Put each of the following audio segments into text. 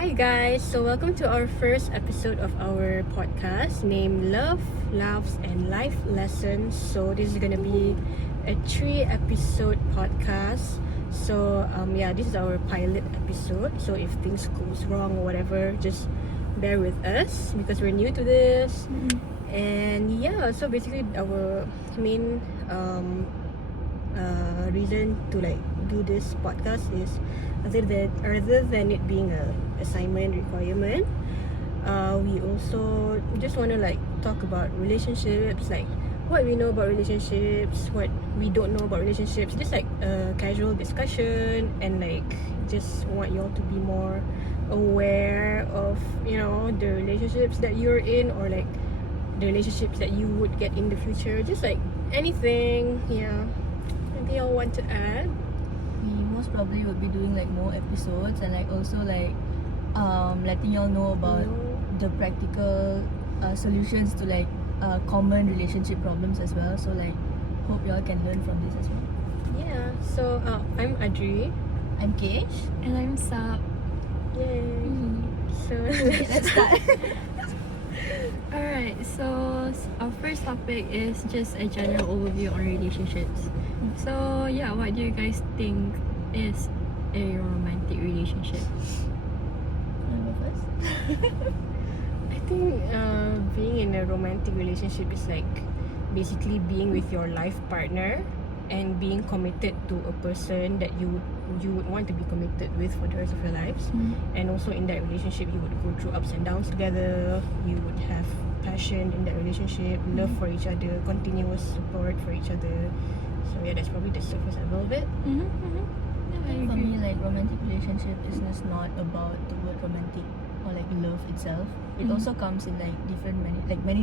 Hi guys, so welcome to our first episode of our podcast named Love, Laughs and Life Lessons. So this is gonna be a 3-episode podcast. So this is our pilot episode. So if things goes wrong or whatever, just bear with us because we're new to this. And so basically our main reason to do this podcast is other than it being a assignment requirement, we also just want to talk about relationships, what we know about relationships, what we don't know about relationships, just a casual discussion, and just want y'all to be more aware of the relationships that you're in, or the relationships that you would get in the future, just anything. Maybe y'all want to add? We most probably would be doing more episodes, and also letting y'all know about the practical solutions to common relationship problems as well. So hope y'all can learn from this as well. So I'm Adri. I'm Keish. And I'm Sab. Yay. So Let's start. Alright, so our first topic is just a general overview on relationships. So what do you guys think is a romantic relationship? Wanna go first? I think being in a romantic relationship is basically being with your life partner and being committed to a person that you would want to be committed with for the rest of your lives. And also in that relationship you would go through ups and downs together. You would have passion in that relationship, love for each other, continuous support for each other. So that's probably the surface level of it. For me, romantic relationship is just not about the word romantic or love itself. It also comes in many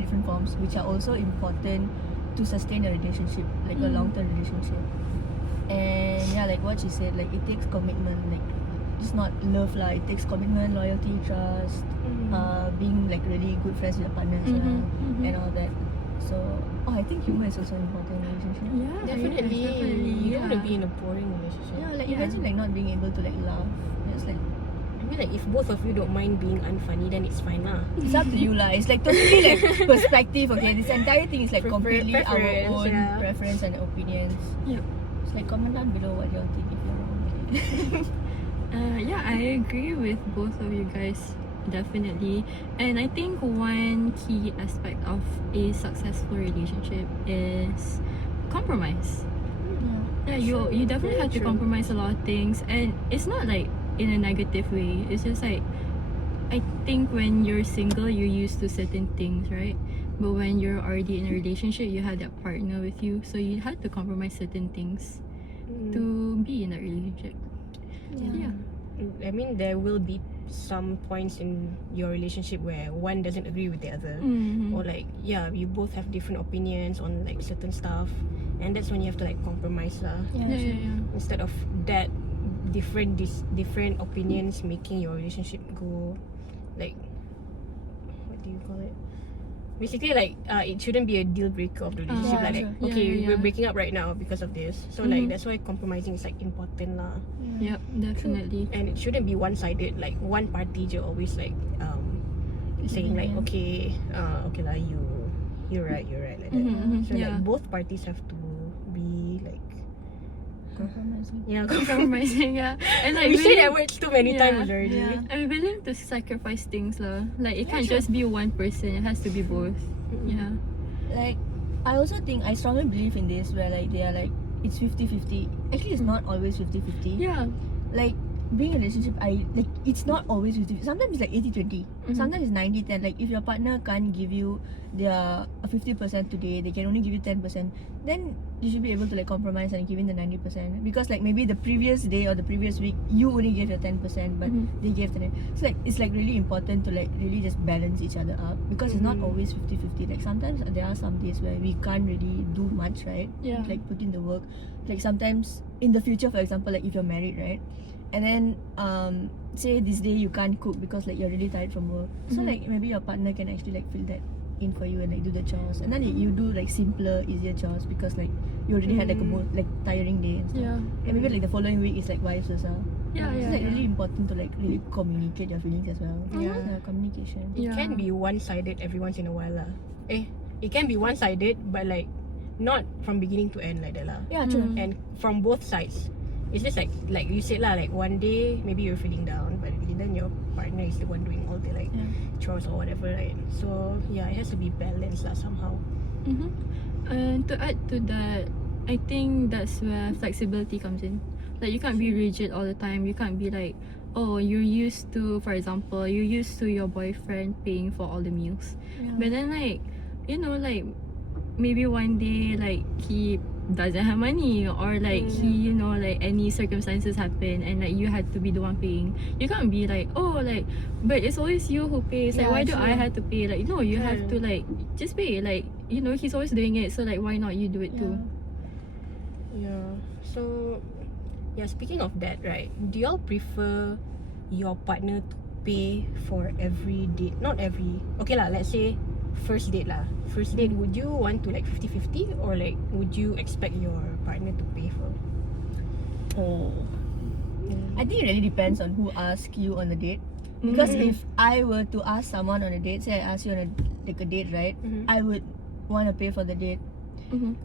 different forms, which are also important to sustain a relationship, a long-term relationship. And like what she said, it takes commitment. It's not love lah. It takes commitment, loyalty, trust, being really good friends with your partner as well, and all that. So I think humor is also important in a relationship. Definitely. You don't want to be in a boring relationship. Imagine not being able to laugh. It's I mean, if both of you don't mind being unfunny, then it's fine lah. it's up to you lah. It's totally perspective. Okay, this entire thing is completely our preference, own preference and opinions. Yep. It's comment down below what y'all think if you're wrong. I agree with both of you guys, definitely. And I think one key aspect of a successful relationship is compromise. You definitely have to compromise a lot of things, and it's not in a negative way. It's just I think when you're single, you're used to certain things, right? But when you're already in a relationship, you have that partner with you, so you have to compromise certain things to be in that relationship. I mean, there will be some points in your relationship where one doesn't agree with the other, or you both have different opinions on certain stuff, and that's when you have to compromise lah. Instead of that different opinions making your relationship go what do you call it? Basically it shouldn't be a deal breaker of the relationship. We're breaking up right now because of this. So that's why compromising is important lah. Yep, definitely. And it shouldn't be one-sided. One party just always saying okay lah, you're right like that. So both parties have to be Compromising. Compromising, and we say that word too many times already. I'm willing to sacrifice things lah. It can't just be one person. It has to be both. I also think I strongly believe in this where they are it's 50-50. Actually, it's not always 50-50. Being in a relationship, it's not always 50. Sometimes it's 80-20. Sometimes it's 90-10. If your partner can't give you their 50% today, they can only give you 10%, then you should be able to compromise and give in the 90%. Because maybe the previous day or the previous week you only gave your 10%, but they gave the 90%. So it's really important to really just balance each other up, because it's not always 50-50. Sometimes there are some days where we can't really do much, right? Put in the work. Sometimes in the future, for example, if you're married, right? And then say this day you can't cook because you're really tired from work, so maybe your partner can actually fill that in for you and do the chores, and then you do simpler, easier chores because you already had a more tiring day and stuff. And maybe the following week is vice versa. It's like really important to like really communicate your feelings as well. Yeah. Communication. It can be one-sided every once in a while lah. It can be one-sided, but like not from beginning to end like that lah. Yeah, true. And from both sides. It's just like you said lah, like one day maybe you're feeling down, but then your partner is the one doing all the like chores or whatever, right? So yeah, it has to be balanced lah somehow. And to add to that, I think that's where flexibility comes in. Like you can't be rigid all the time. You can't be like, oh, you're used to, for example, you're used to your boyfriend paying for all the meals. But then like, you know, like maybe one day like he doesn't have money, or like he, you know, like any circumstances happen and like you had to be the one paying. You can't be like, oh, like, but it's always you who pays. Like, why do I have to pay? Like, no, you have to like just pay. Like, you know, he's always doing it, so like why not you do it too? Yeah. So yeah, speaking of that, right? Do y'all prefer your partner to pay for every date? Not every. Okay lah, let's say first date lah. First date, would you want to like 50-50, or like would you expect your partner to pay for? I think it really depends on who asks you on the date. Because if I were to ask someone on a date, say I ask you on a date, right? I would want to pay for the date.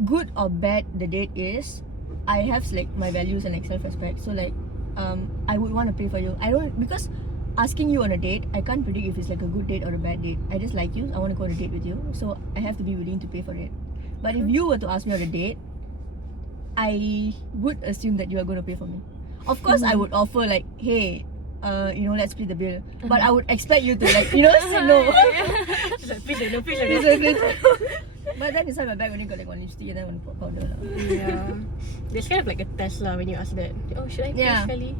Good or bad the date is, I have like my values and like self-respect. So like I would want to pay for you. I don't, because asking you on a date, I can't predict if it's like a good date or a bad date. I just like you, I want to go on a date with you, so I have to be willing to pay for it. But if you were to ask me on a date, I would assume that you are going to pay for me. Of course, I would offer like, hey, you know, let's split the bill. But I would expect you to like, you know, say no. She's like, please, Please. But then inside my bag only got like one lipstick and then one powder lah. Yeah. There's kind of like a test lah when you ask that. Oh, should I pay sekali?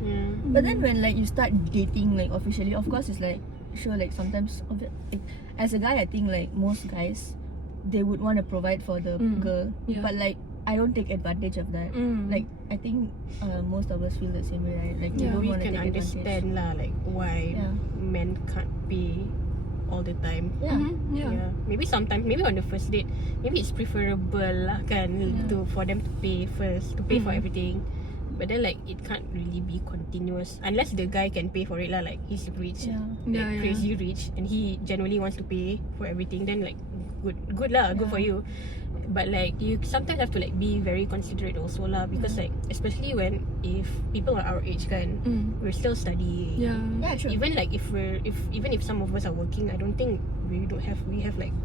Yeah. But then when like you start dating like officially, of course it's like, sure, like sometimes like, as a guy, I think like most guys, they would want to provide for the girl. But like I don't take advantage of that. Like I think most of us feel the same way, right? Like we don't want to take advantage. We can understand lah, like why men can't pay all the time. Yeah. Maybe sometimes, maybe on the first date, maybe it's preferable lah kan, to for them to pay first, to pay for everything. But then like it can't really be continuous unless the guy can pay for it lah. Like he's rich, crazy rich, and he genuinely wants to pay for everything. Then like good lah, good for you. But like you sometimes have to like be very considerate also lah, because like especially when if people are our age kan, we're still studying. Yeah, true. Even like if some of us are working, I don't think we have like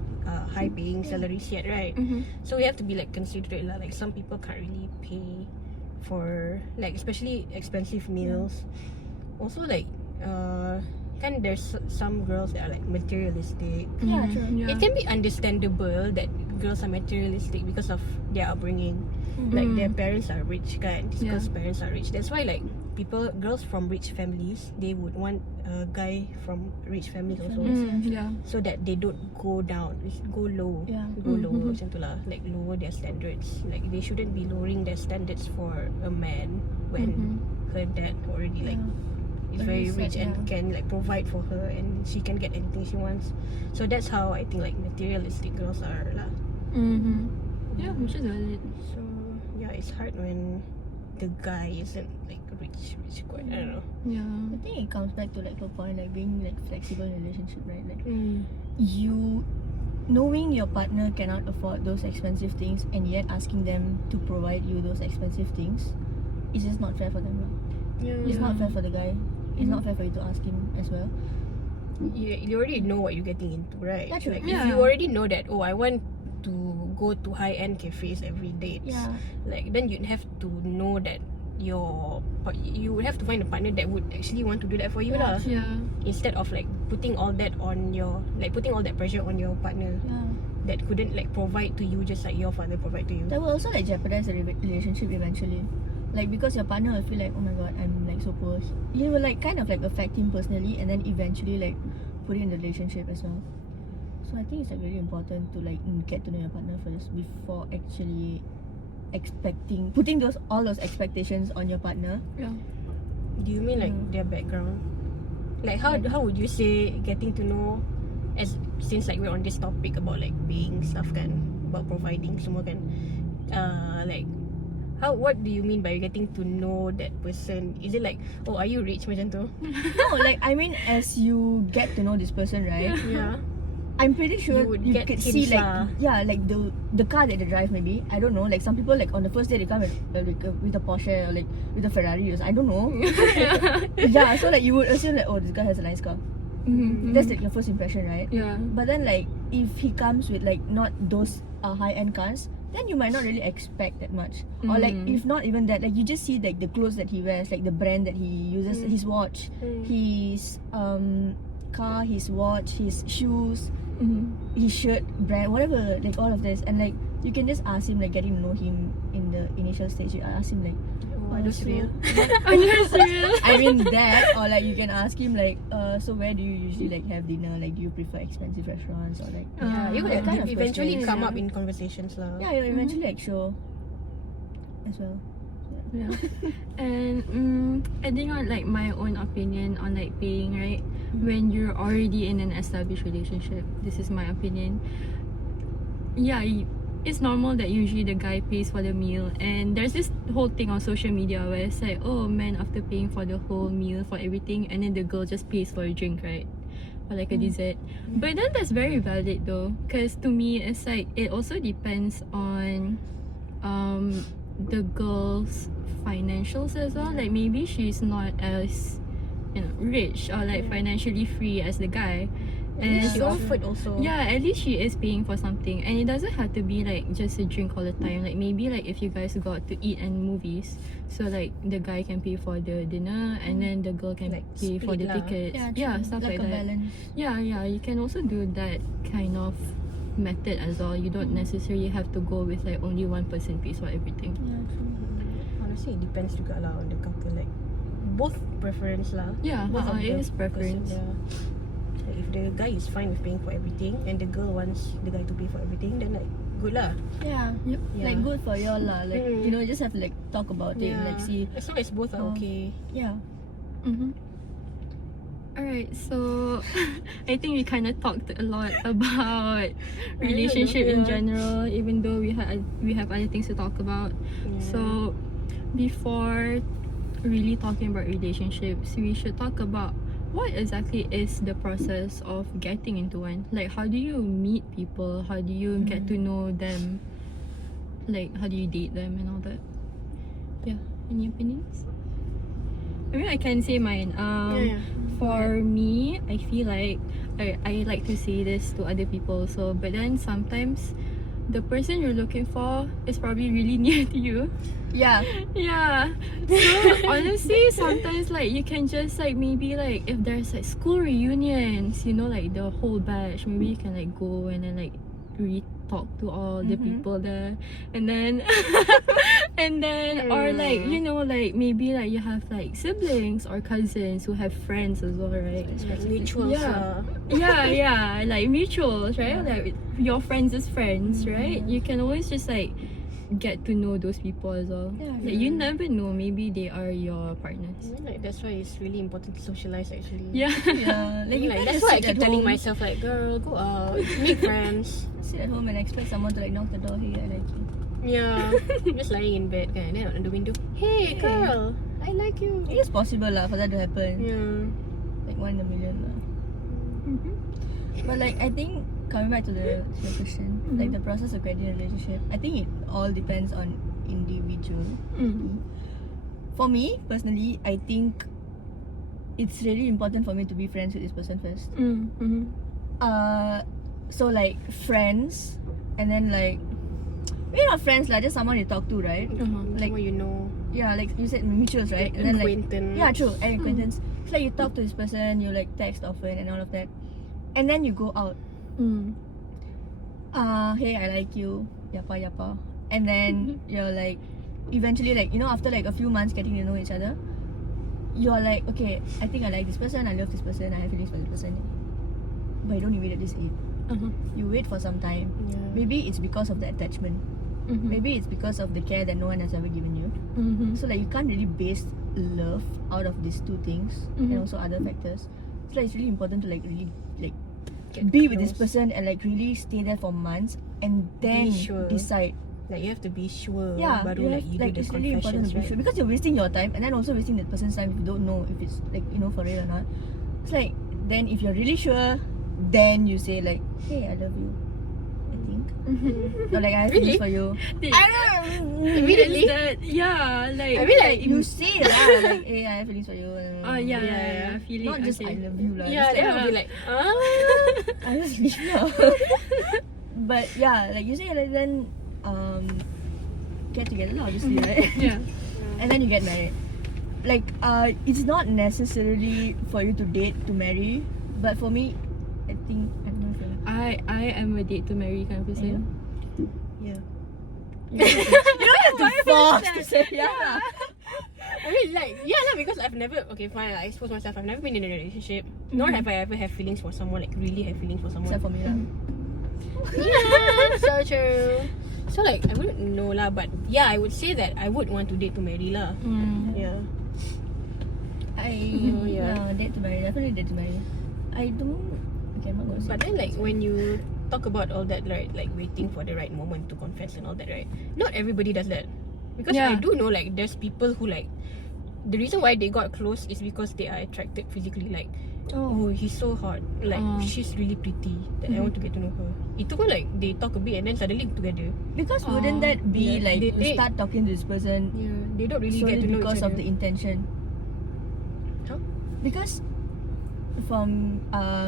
high paying salaries yet, right? So we have to be like considerate lah. Like some people can't really pay for like especially expensive meals. Also like kan there's some girls that are like materialistic. Yeah, true. It can be understandable that girls are materialistic because of their upbringing. Like their parents are rich kan. These girls' parents are rich. That's why like girls from rich families, they would want a guy from rich families also. So that they don't go down, go low. Go lower macam tu lah. Like lower their standards. Like they shouldn't be lowering their standards for a man when her dad already like is very rich and can like provide for her, and she can get anything she wants. So that's how I think like materialistic girls are lah. Yeah, which is valid. So yeah, it's hard when the guy isn't like rich quite. I don't know. I think it comes back to like the point like being like flexible in a relationship, right? Like you knowing your partner cannot afford those expensive things and yet asking them to provide you those expensive things, it's just not fair for them lah. It's not fair for the guy. It's not fair for you to ask him as well. You already know what you're getting into, right? Yeah, true. Like if you already know that, oh, I want to go to high-end cafes every date. Like then you'd have to know that you would have to find a partner that would actually want to do that for you lah. Instead of like putting all that pressure on your partner that couldn't like provide to you just like your father provide to you. That will also like jeopardize the relationship eventually. Like because your partner will feel like, oh my god, I'm like so poor. It will like kind of like affect him personally, and then eventually like put it in the relationship as well. So I think it's like really important to like get to know your partner first before actually putting all those expectations on your partner. Do you mean like their background? Like how would you say getting to know, since like we're on this topic about like being stuff kan, about providing semua kan, like what do you mean by getting to know that person? Is it like, oh, are you rich macam tu? No, like I mean, as you get to know this person, right? Yeah. I'm pretty sure You would you get could hints see like lah. like the car that they drive. Maybe I don't know. Like some people like on the first day they come with a Porsche or like with a Ferrari or I don't know. Yeah, so like you would assume that, oh, this guy has a nice car. That's like your first impression, right? Yeah. But then like if he comes with like not those high end cars, then you might not really expect that much. Or like if not even that, like you just see like the clothes that he wears, like the brand that he uses, his watch, his car, his watch, his shoes, his shirt brand, whatever, like all of this. And like you can just ask him, like getting to know him in the initial stage. You ask him like, Oh, are those so- real? Are you serious? I mean that, or like you can ask him like, so where do you usually like have dinner? Like do you prefer expensive restaurants or like Yeah, it would that kind of eventually questions. come up in conversations lah. Yeah, you'll eventually like show as well. Yeah. And adding on like my own opinion on like paying, right? When you're already in an established relationship, this is my opinion. Yeah, it's normal that usually the guy pays for the meal, and there's this whole thing on social media where it's like, oh man, after paying for the whole meal for everything, and then the girl just pays for a drink, right? Or like a dessert. But then that's very valid though, because to me it's like it also depends on the girl's financials as well. Like maybe she's not as rich or like financially free as the guy, and She offered also. yeah, at least she is paying for something, and it doesn't have to be like just a drink all the time. Like maybe like if you guys go out to eat and movies, so like the guy can pay for the dinner and then the girl can Like pay for split the lah. tickets. Yeah, true. Stuff like like a that. balance. Yeah, you can also do that kind of method as well. You don't necessarily have to go with like only one person pays for everything. Yeah, true. Honestly, it depends juga lah on the couple. Like both preference lah. Yeah, Both of it the is preference. person, yeah. Like if the guy is fine with paying for everything and the girl wants the guy to pay for everything, then like good lah. Yeah. Yep. Yeah. Like good for y'all lah. Like you know, just have to like talk about it and like see. As long as both are Oh. okay. Yeah. Alright, so I think we kind of talked a lot about relationship in general, even though we have other things to talk about. Yeah. So before really talking about relationships, we should talk about what exactly is the process of getting into one. Like, how do you meet people? How do you get to know them? Like, how do you date them and all that? Yeah, any opinions? I mean, I can say mine. Yeah. For me, I feel like I like to say this to other people also, but then sometimes the person you're looking for is probably really near to you. Yeah. Yeah. So honestly, sometimes like you can just like maybe like if there's like school reunions, you know, like the whole batch, maybe you can like go and then like talk to all the people there, and then and then or like you know like maybe like you have like siblings or cousins who have friends as well, right? Like mutuals Yeah. lah. Yeah, like mutuals, right? Like your friends' friends, right? You can always just like get to know those people as well. Yeah, Like you never know, maybe they are your partners. I mean, like that's why it's really important to socialize actually. Yeah. Yeah. Like you Like can't that's just why I sit keep at telling home, myself like, girl, go out, meet friends. sit at home and expect someone to like knock the door. Hey, I like you. Yeah, just lying in bed kan, then on the window. Hey, girl, I like you. It is possible lah for that to happen. Yeah. Like 1 in a million lah. But like I think coming back to the question, like the process of creating a relationship, I think it all depends on individual. For me personally, I think it's really important for me to be friends with this person first. So like friends, and then like maybe not friends lah, just someone you talk to, right? Like what you know, Yeah, like you said, mutuals, right? And then like acquaintance. yeah, true, an acquaintance. So like you talk to this person, you like text often and all of that, and then you go out. Hey, I like you, yapa, and then you're like, eventually like, you know, after like a few months getting to know each other, you're like, okay, I think I like this person, I love this person, I have feelings for this person, but you don't immediately say it. You wait for some time. Yeah. Maybe it's because of the attachment. Maybe it's because of the care that no one has ever given you. So like you can't really base love out of these two things and also other factors. So like it's really important to like really like Get be with this close. person and like really stay there for months and then Be sure. decide Like you have to be sure. Yeah, Baru like you do the it's really important confessions, to be right? sure because you're wasting your time and then also wasting the person's time if you don't know if it's like for real or not. It's like then if you're really sure, then you say like, hey, I love you. I think. Or like I have feelings for you. I don't know. Immediately? Yeah, like I mean like You say lah, like, hey, I have feelings for you. oh yeah, feeling Not just I love you lah. yeah, It's then like, I'll be like, I just wish now. But yeah, like you say like then get together lah, obviously, right? yeah. And then you get married. Like it's not necessarily for you to date to marry, but for me, I think I don't know. I am a date to marry kind of person. yeah. You don't have to force to say yeah. I mean like lah, because I've never, okay fine, I expose myself, I've never been in a relationship, nor have I ever have feelings for someone, like really have feelings for someone. Except for me lah. Yeah, so true. So like I wouldn't know lah, but yeah, I would say that I would want to date to marry lah. Yeah. Date to marry, definitely date to marry. I don't. Okay, I'm not gonna say. But then like when you talk about all that, right, like waiting for the right moment to confess and all that, right, not everybody does that. Because I do know like there's people who like, the reason why they got close is because they are attracted physically, like oh he's so hot, like she's really pretty, that I want to get to know her. Itu pun like they talk a bit and then suddenly together. Because wouldn't that be Yeah, like they- you start talking to this person Yeah, they don't really solely get to know because each of the other. intention? Huh? Because from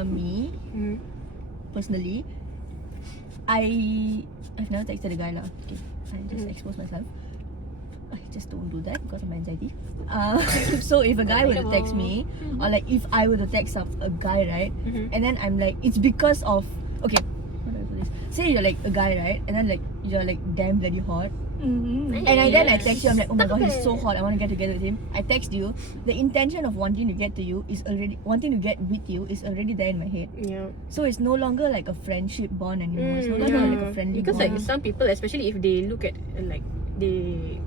me Mhm. personally, I've never texted a guy lah. Okay, I just expose myself. I just don't do that because of my anxiety. So if a guy were to text me, or like if I were to text up a guy, right, and then I'm like, it's because of, okay, how do I put this? Say you're like a guy, right, and then like you're like damn bloody hot, and then I text you, I'm like, oh my god, he's so hot, I want to get together with him. I text you, the intention of wanting to get to you is already, wanting to get with you is already there in my head. Yeah. So it's no longer like a friendship bond anymore. It's no longer like a friendly Because bond. like some people, especially if they look at like they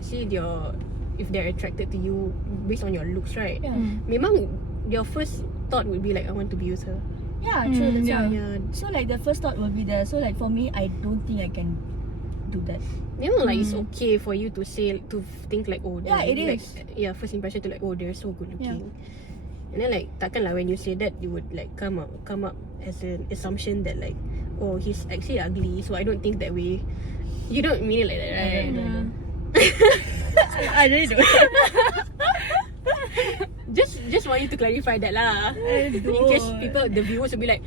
see if they're attracted to you based on your looks, right? Yeah. Memang your first thought would be like, I want to be with her. Yeah, true. That's yeah. why. Yeah. So like the first thought will be there. So like for me, I don't think I can do that. Memang like it's okay for you to say, to think like, oh Yeah, it like, is. yeah, first impression to like, oh they're so good looking. And then like takkan lah when you say that you would like come up as an assumption that like, oh he's actually ugly, so I don't think that way. You don't mean it like that, right? I really don't. Just want you to clarify that lah. In case people, the viewers will be like,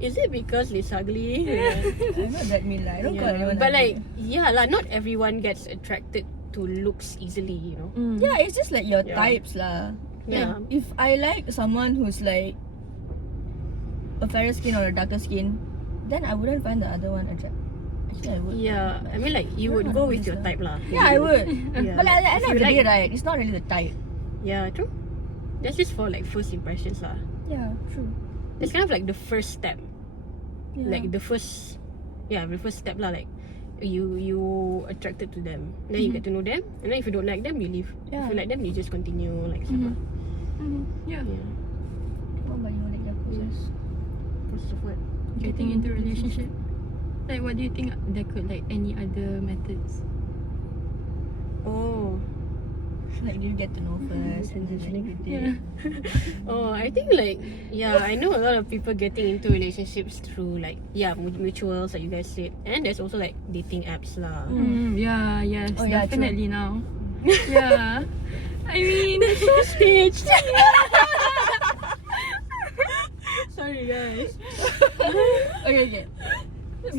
is it because it's ugly? I'm not that mean lah. I don't call anyone But ugly. like, yeah lah, not everyone gets attracted to looks easily, you know. Yeah, it's just like your Yeah. types lah. Yeah. Like, if I like someone who's like a fairer skin or a darker skin, then I wouldn't find the other one attractive. Actually, I would. Yeah, I mean like you would go with your type lah. Yeah, I would. Yeah. But like, at the end If of you the day, like- right, it's not really the type. Yeah, true. That's just for like first impressions lah. Yeah, true. That's kind of like the first step. Yeah. Like the first step lah. Like you attracted to them, then you get to know them, and then if you don't like them, you leave. Yeah. If you like them, you just continue like stuff lah. Yeah. Yeah. What about you, like your process? Process of what? Getting into a relationship. Like, what do you think there could like any other methods? Oh. Like, do you get to know first and then like you date? Oh, I think like, yeah, I know a lot of people getting into relationships through like, yeah, mutuals like you guys said, and there's also like dating apps lah. Yeah, yes, Oh, yeah, true. definitely now. Yeah. I mean, So staged. Sorry guys. Okay.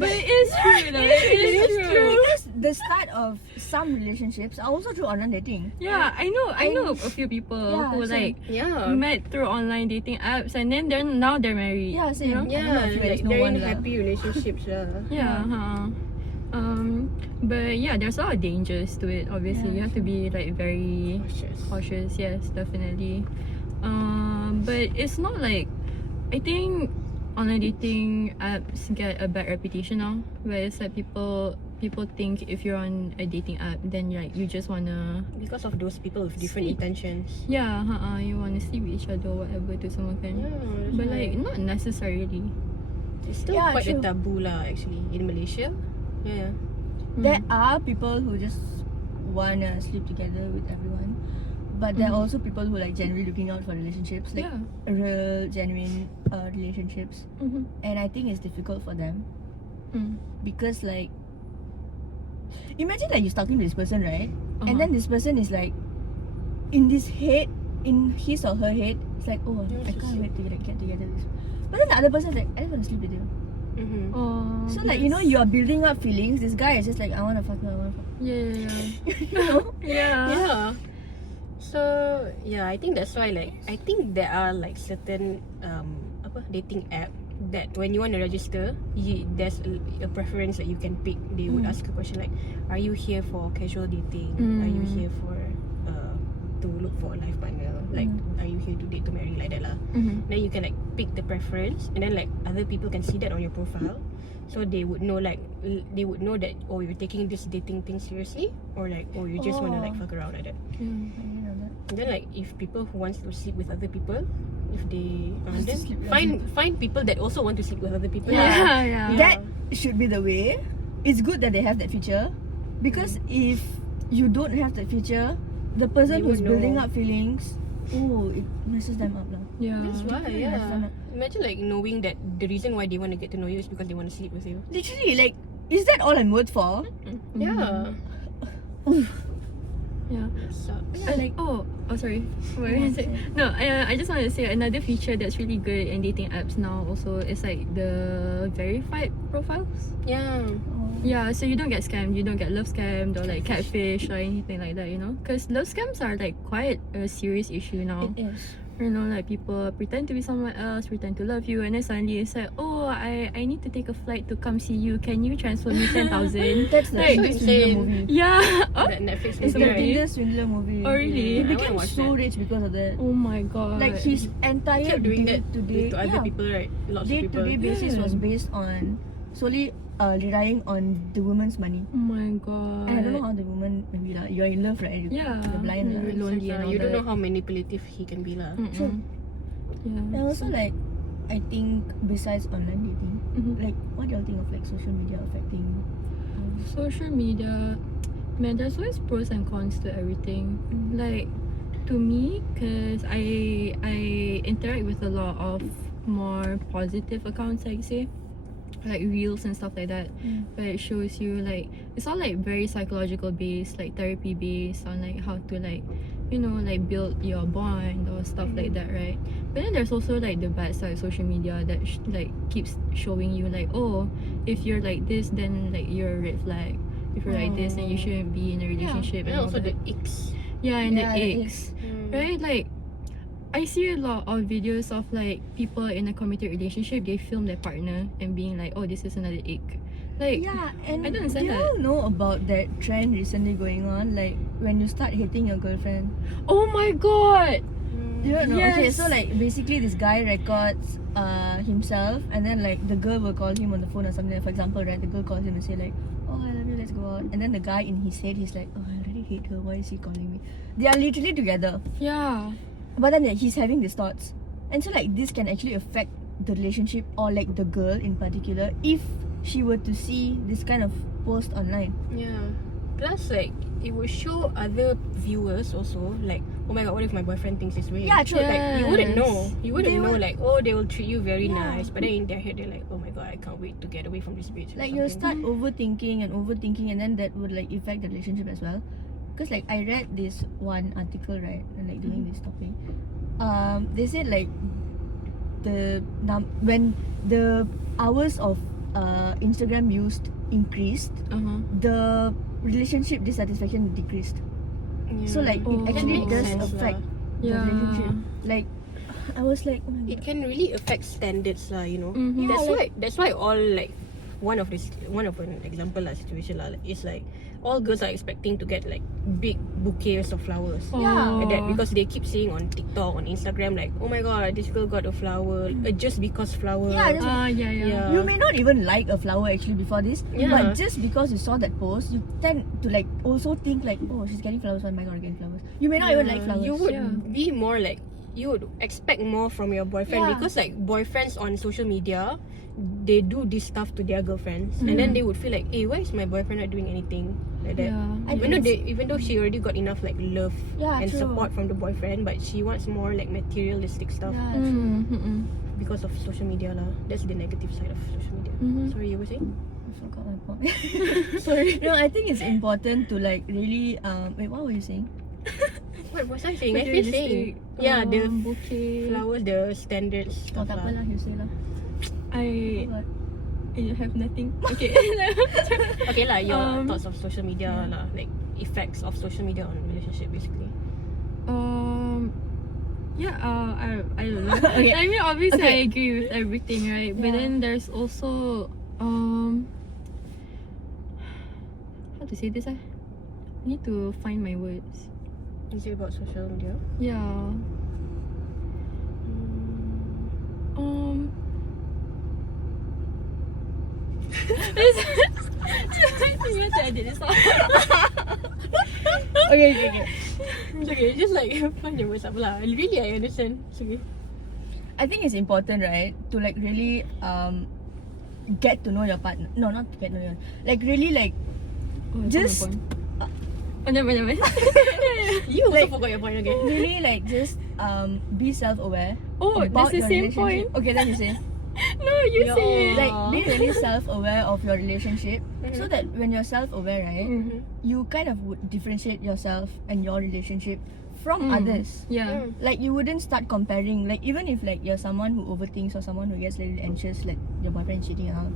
but it is true though. It is true. Because the start of some relationships are also through online dating. Yeah, I know a few people Yeah, who same. like Yeah. met through online dating apps and then now they're married. Yeah, same. You know? I don't know Yeah, if you guys like know they're one in lah. happy relationships lah. Yeah. But yeah, there's a lot of dangers to it. Obviously, Yeah, you have to be like very cautious. Yes, definitely. But it's not like, I think online dating apps get a bad reputation now, where it's like people think if you're on a dating app, then like you just wanna Because of those people with different Sleep. intentions. you wanna sleep with each other or whatever to someone kan. Yeah, that's But why. like not necessarily. It's still Yeah, quite true. a taboo lah actually in Malaysia. Yeah. There are people who just wanna sleep together with everyone, but there are also people who like genuinely looking out for relationships, like real genuine relationships. And I think it's difficult for them because like imagine like you're talking to this person, right? And then this person is like in this head, in his or her head, it's like, oh, I can't wait to get together with this. But then the other person is like, I just want to sleep with you. So like, you know, you are building up feelings. This guy is just like, I want to fuck her, I want to fuck her. You know? Yeah. So yeah, I think that's why like I think there are like certain dating app that when you want to register, there's a preference that you can pick. They would ask a question like, are you here for casual dating? Are you here for to look for a life partner? Like, are you here to date, to marry, like that lah. Then you can like pick the preference, and then like other people can see that on your profile, so they would know that oh, you're taking this dating thing seriously, or like oh, you just wanna like fuck around like that. I didn't know that. And then like if people who wants to sleep with other people, if they then find people that also want to sleep with other people. That should be the way. It's good that they have that feature, because if you don't have that feature, the person who's building up feelings, it messes them up lah. That's why. Imagine like knowing that the reason why they want to get to know you is because they want to sleep with you. Literally, like, is that all I'm worth for? Yeah. Like sorry. What were you saying? No, I just want to say another feature that's really good in dating apps now also is like the verified profiles. Yeah, so you don't get scammed, you don't get love scammed or like catfish or anything like that, you know? Because love scams are like quite a serious issue now. It is. You know, like people pretend to be someone else, pretend to love you, and then suddenly it's like, oh, I need to take a flight to come see you. Can you transfer me 10,000? That's the like, Swindler movie. Yeah. That Netflix It's the movie, right? Tinder Swindler movie. Oh, really? He I became wanna watch so that. rich because of that. Oh my god. Like his entire Kept doing that day-to-day to other people, right? Lots of people. day-to-day basis was based on solely relying on the woman's money. Oh my god. And I don't know how the woman maybe like you're in love, right? Yeah. You're blind, You're right? lonely and all You don't that. know how manipulative he can be lah. True. Yeah. And also like, I think besides online dating, like what do you think of like social media affecting? Social media, man, there's always pros and cons to everything. Like, to me, because I interact with a lot of more positive accounts, I'd say, like reels and stuff like that, where it shows you like, it's all like very psychological based, like therapy based on like how to like, you know, like build your bond or stuff like that, right? But then there's also like the bad side of social media that like keeps showing you like, oh, if you're like this, then like you're a red flag. If you're like this, then you shouldn't be in a relationship. And all also that. the icks. And Yeah, the the icks, right? Like, I see a lot of videos of like people in a committed relationship, they film their partner and being like, oh, this is another ick. Like, Yeah, and I don't do understand you that. all know about that trend recently going on? Like when you start hating your girlfriend. Oh my god. You don't know? Okay, Yes. so like basically this guy records himself, and then like the girl will call him on the phone or something. For example, right, the girl calls him and say like, oh, I love you, let's go out. And then the guy in his head, he's like, oh, I already hate her, why is he calling me? They are literally together, Yeah. but then he's having these thoughts, and so like this can actually affect the relationship, or like the girl in particular, if she were to see this kind of post online. Yeah. Plus like it will show other viewers also like, oh my god, what if my boyfriend thinks this way? Yeah, true. Like you wouldn't know. You wouldn't They know would- like, oh, they will treat you very Yeah. nice, but then in their head they're like, oh my god, I can't wait to get away from this bitch. or Like you'll something. start overthinking, and then that would like affect the relationship as well. Because like I read this one article, right, and like doing this topic, they said like when the hours of Instagram used increased, the relationship dissatisfaction decreased. Yeah. So like Oh. it actually That makes does sense affect lah. the Yeah. relationship. Like I was like, oh my It god. can really affect standards lah, you know. Mhm. Yeah, That's why all like one of an example lah situation lah is like all girls are expecting to get like big bouquets of flowers. Yeah. Like that, because they keep seeing on TikTok, on Instagram, like, oh my god, this girl got a flower just because flower. Yeah, just- Yeah. You may not even like a flower actually before this, Yeah. but just because you saw that post, you tend to like also think like, oh, she's getting flowers, why am I not getting flowers? You may not even like flowers. You would Yeah. be more like you would expect more from your boyfriend, Yeah. because like boyfriends on social media, they do this stuff to their girlfriends, and then they would feel like, hey, why is my boyfriend not doing anything like that? Yeah. Even though she already got enough like love Yeah, and true. support from the boyfriend, but she wants more like materialistic stuff Yeah, true. because of social media lah. That's the negative side of social media. Sorry, you were saying? I forgot my point. Sorry. No, I think it's important to like really wait, what were you saying? What was I saying? I feel saying, yeah, the bouquet. flowers, the standards Oh, stuff tak lah. apalah, you say lah. I have nothing. Okay. Okay lah, your thoughts of social media yeah. lah, like effects of social media on relationship basically. Yeah, I don't know. Okay. I mean, obviously, Okay. I agree with everything, right? But Yeah. then there's also how to say this? I need to find my words. Is it about social media? Yeah. You have to edit this out. Okay. It's okay, just like find your words up lah. Really, I understand. It's okay. I think it's important, right, to like really get to know your partner. No, not get to know your, like really like just Never. You also forgot your point again. really like just be self-aware. Oh, about that's the your same relationship. point. Okay, then you say No, you Yeah. say it. like be really self-aware of your relationship, so that when you're self-aware, right, you kind of would differentiate yourself and your relationship from others. Yeah. Like you wouldn't start comparing. Like even if like you're someone who overthinks or someone who gets a little anxious, like your boyfriend cheating around,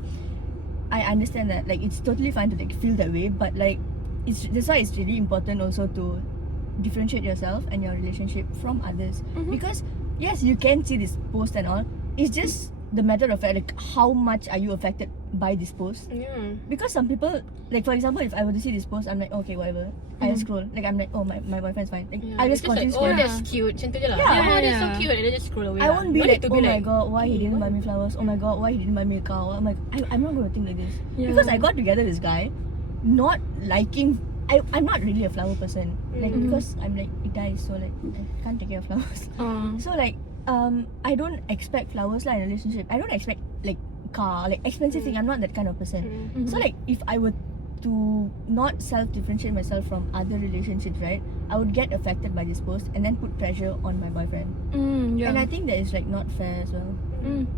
I understand that. Like it's totally fine to like feel that way, but like that's why it's really important also to differentiate yourself and your relationship from others, because yes, you can see this post and all. It's just the matter of fact, like how much are you affected by this post? Yeah. Because some people, like for example, if I were to see this post, I'm like, okay, whatever. I just scroll. Like I'm like, oh, my boyfriend's fine. Like I just It's continue like, oh, scrolling. that's cute. Macam tu je lah. Yeah. Oh, that's so Yeah. cute. And then just scroll away. I lah. won't be No like, need to oh be my like, god, why he "Hey, didn't buy what?" me flowers? Oh my god, why he didn't buy me a car? I'm like, I'm not gonna think like this, Yeah. because I got together this guy, not liking. I'm not really a flower person, like because I'm like it dies, so like I can't take care of flowers. So like I don't expect flowers like in a relationship. I don't expect like car, like expensive thing. I'm not that kind of person. So like if I were to not self-differentiate myself from other relationships, right, I would get affected by this post and then put pressure on my boyfriend. Yeah. And I think that is like not fair as well.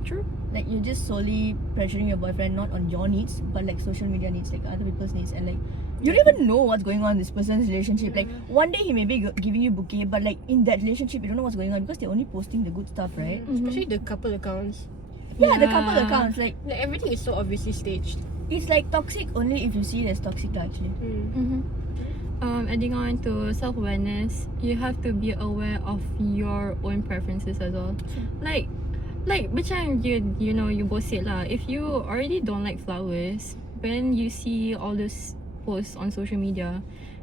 True. Like you're just solely pressuring your boyfriend not on your needs, but like social media needs, like other people's needs, and like you don't even know what's going on in this person's relationship. Like one day he may be giving you bouquet, but like in that relationship you don't know what's going on because they're only posting the good stuff, right? Especially the couple accounts. Yeah, the Yeah. couple accounts, like Like everything is so obviously staged. it's like toxic only if you see it as toxic lah, actually. Adding on to self-awareness, you have to be aware of your own preferences as well. Like macam you know, you both said lah, if you already don't like flowers, when you see all those posts on social media,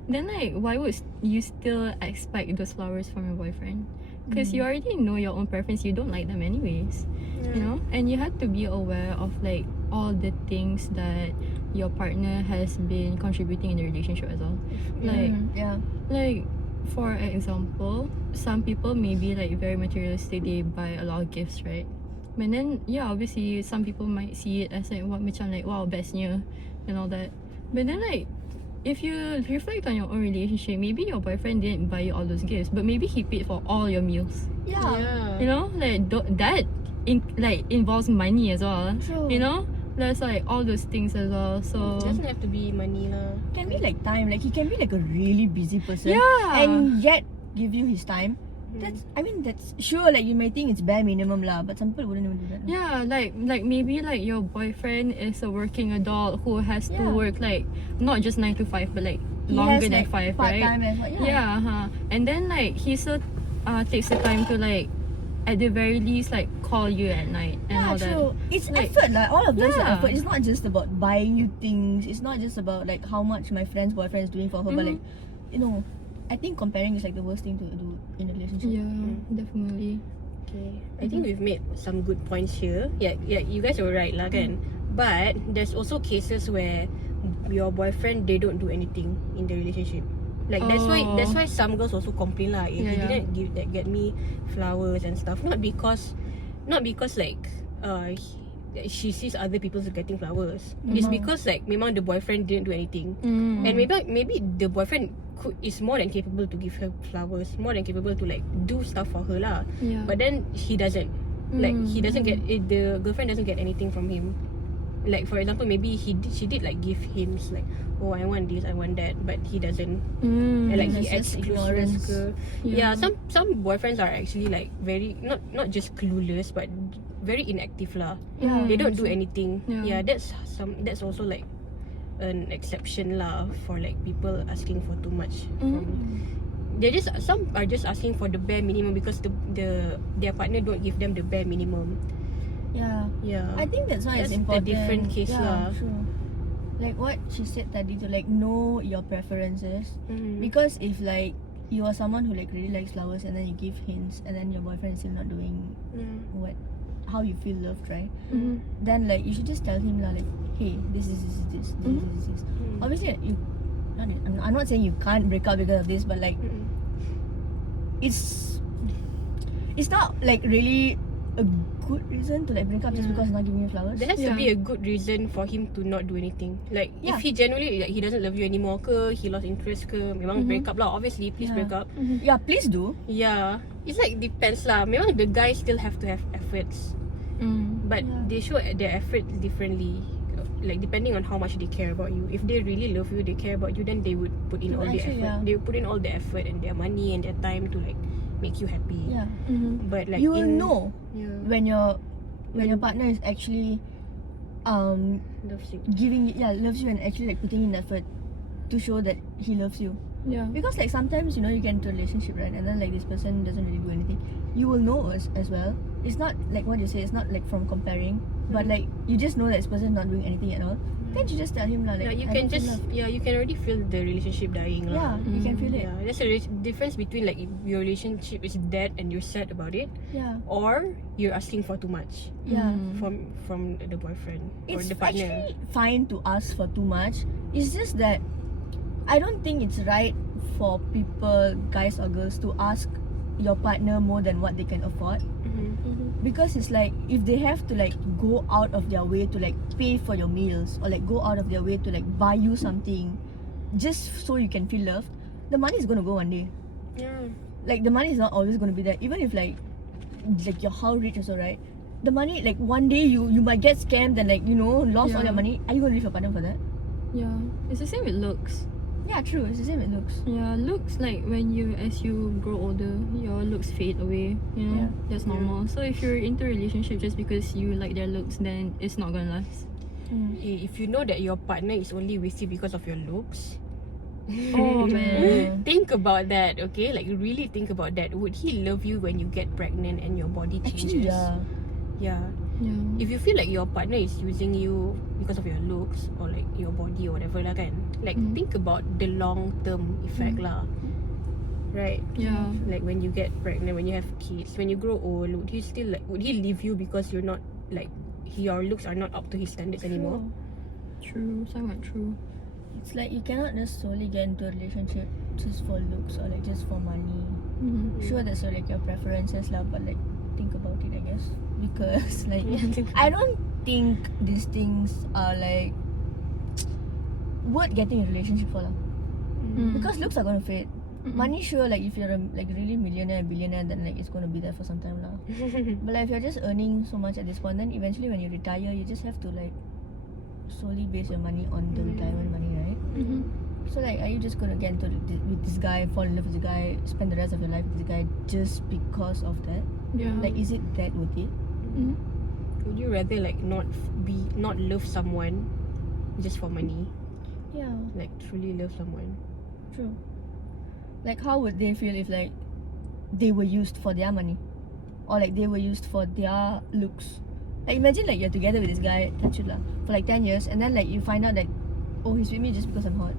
then like why would you still expect those flowers from your boyfriend? Because you already know your own preference, you don't like them anyways, you know. And you have to be aware of like all the things that your partner has been contributing in the relationship as well. Like Yeah. like for example, some people may be like very materialistic, they buy a lot of gifts, right? But then yeah, obviously some people might see it as like what macam like wow, bestnya and all that. But then like if you reflect on your own relationship, maybe your boyfriend didn't buy you all those gifts, but maybe he paid for all your meals. Yeah. You know, like that involves money as well. True. You know, there's like all those things as well. So It doesn't have to be money lah. Can be like time. Like he can be like a really busy person. yeah, And yet give you his time. That's sure, like you may think it's bare minimum lah, but some people wouldn't even do that. yeah, like maybe like your boyfriend is a working adult who has to Yeah. work like not just 9 to 5 but like He longer has, than like, 5, right? part-time as well. Yeah. And then like he still takes the time to like at the very least like call you at night and Yeah, all that. true. It's Like, effort, like all of those are yeah. effort. It's not just about buying you things. It's not just about like how much my friend's boyfriend is doing for her, but like, you know, I think comparing is like the worst thing to do in a relationship. Yeah, definitely. Okay, I think we've made some good points here. Yeah, you guys were right lah kan. But there's also cases where your boyfriend, they don't do anything in the relationship. Like that's why some girls also complain lah. He didn't get me flowers and stuff. Not because like she sees other people getting flowers. It's because like memang the boyfriend didn't do anything. And maybe the boyfriend is more than capable to give her flowers, more than capable to like do stuff for her lah. But then he doesn't. Like he doesn't get it, the girlfriend doesn't get anything from him. Like for example, maybe she did like give hints like, oh I want this, I want that, but he doesn't. And like he acts clueless ke. Yeah, some boyfriends are actually like very not just clueless but very inactive lah. They don't do anything. That's also like an exception lah for like people asking for too much from. Some are just asking for the bare minimum because their partner don't give them the bare minimum. Yeah. I think that's why it's important. A different case lah. True. Like what she said tadi to like know your preferences. Because if like you are someone who like really likes flowers and then you give hints and then your boyfriend is still not doing how you feel loved, right? Then like you should just tell him lah like, hey, this is this. Obviously I'm not saying you can't break up because of this, but like it's not like really a good reason to like break up just because he's not giving you flowers. There has to be a good reason for him to not do anything. Like if he genuinely like he doesn't love you anymore ke, he lost interest ke, memang break up lah. Obviously, please break up. Yeah, please do. Yeah, it's like depends lah. Memang the guys still have to have efforts, but they show their effort differently. Like depending on how much they care about you. If they really love you, they care about you, then they would put in all the effort. They would put in all the effort and their money and their time to like make you happy. But like you will know when your partner is actually loves you. Loves you and actually like putting in effort to show that he loves you. Because like sometimes you get into a relationship, right, and then like this person doesn't really do anything. You will know as well. It's not like what you say. It's not like from comparing, but like you just know that this person is not doing anything at all. Then you just tell him lah. Like, you can you can already feel the relationship dying lah. You can feel it. Yeah, there's a difference between like if your relationship is dead and you're sad about it, or you're asking for too much. From the boyfriend or the partner. It's actually fine to ask for too much. It's just that I don't think it's right for people, guys or girls, to ask your partner more than what they can afford. Because it's like if they have to like go out of their way to like pay for your meals or like go out of their way to like buy you something just so you can feel loved, the money is going to go one day. Like the money is not always going to be there. Even if like you're how rich also, right? The money, like one day you might get scammed and like lost all your money. Are you going to leave your partner for that? It's the same with looks. Yeah, true. It's the same with looks. Looks like as you grow older, your looks fade away. That's normal. So if you're into a relationship just because you like their looks, then it's not gonna last. Hey, if you know that your partner is only with you because of your looks, oh man, think about that. Okay, like really think about that. Would he love you when you get pregnant and your body changes? Actually, If you feel like your partner is using you because of your looks or like your body or whatever lah kan, like think about the long term effect lah, right? Like when you get pregnant, when you have kids, when you grow old, would he leave you because you're not like your looks are not up to his standards anymore? True, somewhat true. It's like you cannot just solely get into a relationship just for looks or like just for money. Sure, that's like your preferences lah, but like think about it, I guess. Because like I don't think these things are like worth getting a relationship for lah. Because looks are gonna fade. Money, sure, like if you're a like really millionaire, billionaire, then like it's gonna be there for some time lah. But like if you're just earning so much at this point, then eventually when you retire, you just have to like solely base your money on the retirement money, right? So like, are you just gonna get into with this guy, fall in love with this guy, spend the rest of your life with this guy just because of that? Like, is it that worth it? Would you rather like not love someone just for money? Like truly love someone. True. Like how would they feel if like they were used for their money, or like they were used for their looks? Like imagine like you're together with this guy, touch it lah, for like 10 years, and then like you find out that he's with me just because I'm hot.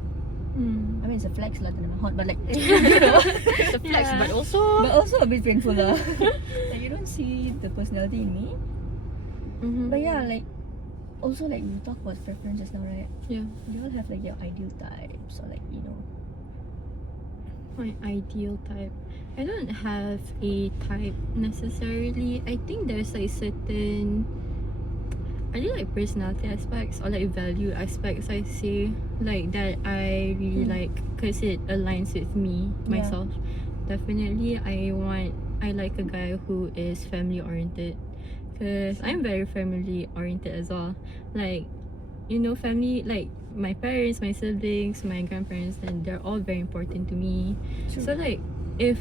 I mean it's a flex lah that I'm hot, but like It's a flex, but also a bit painful lah. Like you don't see the personality in me. But yeah, like also like we talk about preferences now, right? You all have like your ideal types or like My ideal type. I don't have a type necessarily. I think there's like certain, I do like personality aspects or like value aspects, I say, like that I really like because it aligns with me, myself. Definitely, I like a guy who is family oriented because I'm very family oriented as well. Like, you know, family, like my parents, my siblings, my grandparents, and they're all very important to me. True. So like, if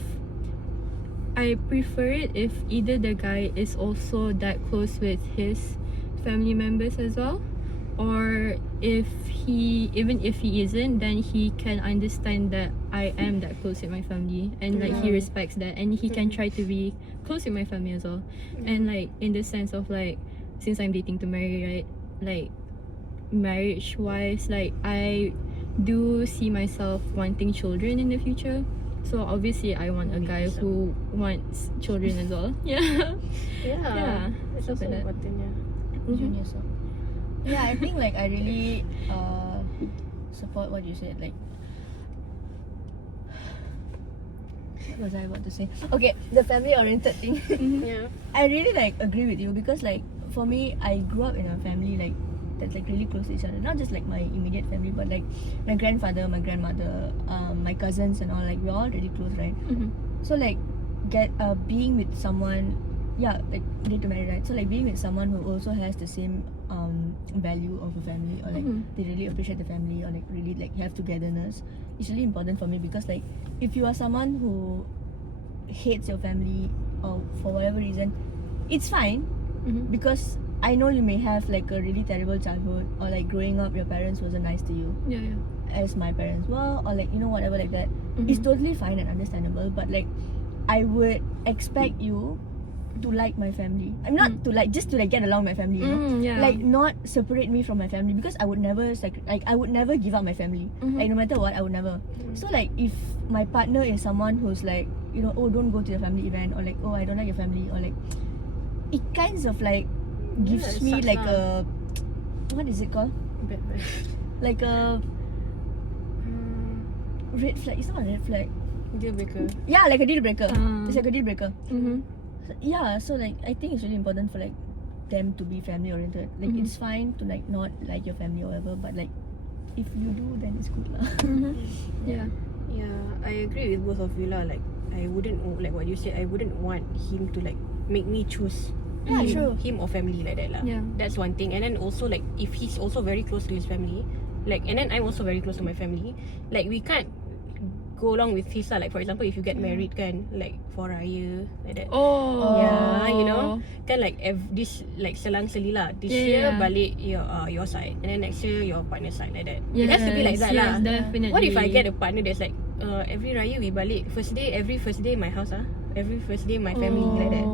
I prefer it if either the guy is also that close with his family members as well, or even if he isn't, then he can understand that I am that close with my family, and like he respects that, and he can try to be close with my family as well. And like in the sense of like, since I'm dating to marry, right, like marriage wise, like I do see myself wanting children in the future. So obviously I want a guy who wants children as well. Yeah. It's also Something like that. important. Junior, so yeah, I think like I really support what you said. Like, what was I about to say? Okay, the family oriented thing. Yeah. I really like agree with you because like for me, I grew up in a family like that's like really close to each other. Not just like my immediate family, but like my grandfather, my grandmother, my cousins and all. Like we're all really close, right? So like being with someone, like need to marry, right? So like being with someone who also has the same value of a family, or like they really appreciate the family, or like really like have togetherness, it's really important for me. Because like if you are someone who hates your family or for whatever reason, it's fine, because I know you may have like a really terrible childhood, or like growing up your parents wasn't nice to you, as my parents were, or like, you know, whatever like that. It's totally fine and understandable. But like I would expect you to like my family. I'm not to like just to like get along with my family, you know? Like not separate me from my family, because I would never I would never give up my family. Like no matter what, I would never. So like if my partner is someone who's like, you know, oh, don't go to the family event, or like, oh, I don't like your family, or like it kinds of like gives me like a, what is it called? Like a red flag. It's not a red flag. Deal breaker. Yeah, like a deal breaker. It's like a deal breaker. Mm-hmm. So like I think it's really important for like them to be family oriented. Like it's fine to like not like your family or whatever, but like if you do, then it's good lah. Yeah. Yeah, I agree with both of you lah. Like I wouldn't, like what you said, I wouldn't want him to like make me choose him or family like that lah. Yeah. That's one thing. And then also like if he's also very close to his family, like, and then I'm also very close to my family, like we can't go along with his lah. Like for example, if you get married kan, like for raya like that. Yeah, you know, kan like this like selang-seli lah. This year balik your side, and then next year your partner side like that. It has to be like that lah. Definitely. What if I get a partner that's like every raya we balik every first day my house every first day my family like that.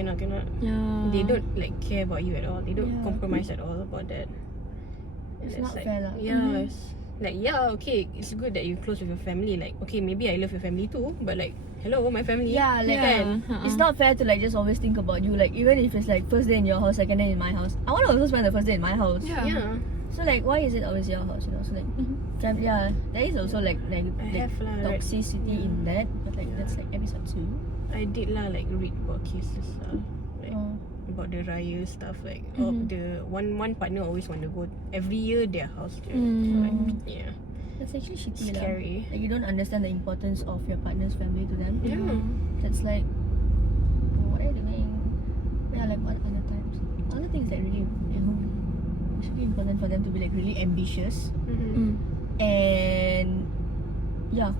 Cannot. Yeah. They don't like care about you at all. They don't compromise at all about that. It's And not like, fair lah. Yeah, like okay, it's good that you close with your family. Like okay, maybe I love your family too, but like hello, my family. Yeah, like it's not fair to like just always think about you. Like even if it's like first day in your house, second day in my house, I want to also spend the first day in my house. Yeah. So like why is it always your house? You know, so like family. Yeah, there is also like toxicity in that, but like that's like episode 2. I did lah like read about cases like about the raya stuff, like the one partner always want to go every year their house. So like, yeah, That's actually shitty lah. scary. Like you don't understand the importance of your partner's family to them. Yeah. That's like, what are you doing? Yeah, like what other times? Other things that really, you know, it's really important for them to be like really ambitious and